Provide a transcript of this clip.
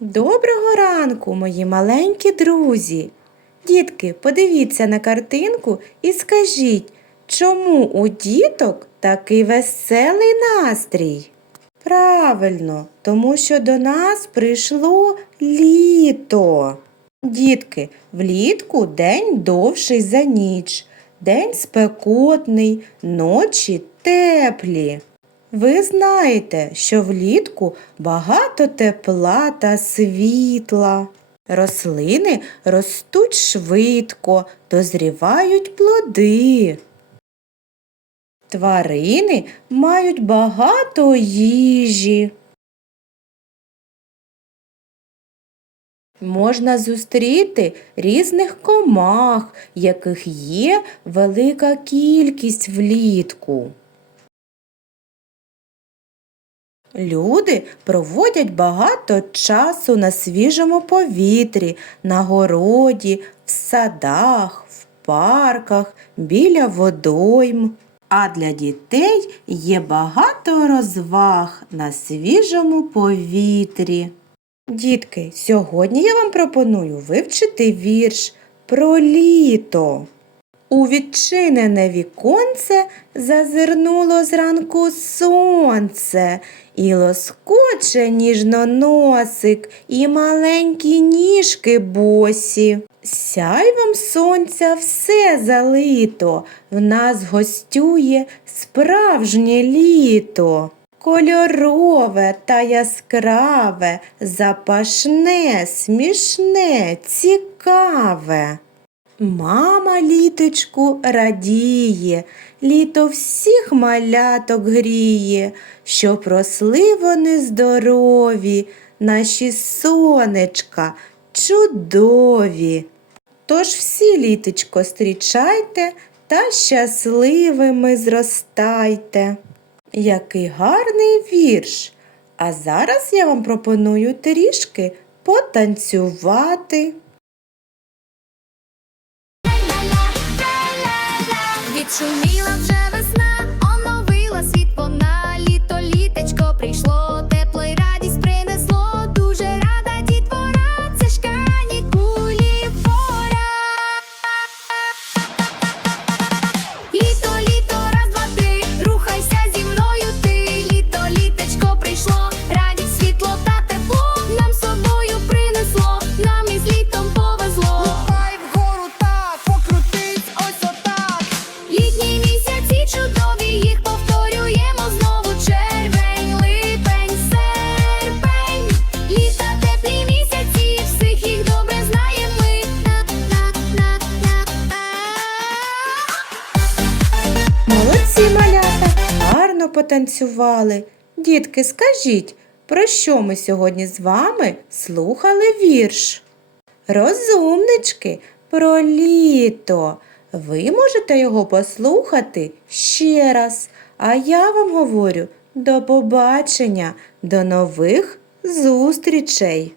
Доброго ранку, мої маленькі друзі. Дітки, подивіться на картинку і скажіть, чому у діток такий веселий настрій? Правильно, тому що до нас прийшло літо. Дітки, влітку день довший за ніч, день спекотний, ночі теплі. Ви знаєте, що влітку багато тепла та світла. Рослини ростуть швидко, дозрівають плоди. Тварини мають багато їжі. Можна зустріти різних комах, яких є велика кількість влітку. Люди проводять багато часу на свіжому повітрі, на городі, в садах, в парках, біля водойм. А для дітей є багато розваг на свіжому повітрі. Дітки, сьогодні я вам пропоную вивчити вірш про літо. У відчинене віконце зазирнуло зранку сонце, і лоскоче ніжно носик, і маленькі ніжки босі. Сяйвом сонця все залито, в нас гостює справжнє літо. Кольорове та яскраве, запашне, смішне, цікаве. Мама літочку радіє, літо всіх маляток гріє, щоб росли вони здорові, наші сонечка чудові. Тож всі літочко зустрічайте та щасливими зростайте. Який гарний вірш! А зараз я вам пропоную трішки потанцювати. to me потанцювали. Дітки, скажіть, про що ми сьогодні з вами слухали вірш? Розумнички, про літо. Ви можете його послухати ще раз. А я вам говорю до побачення, до нових зустрічей!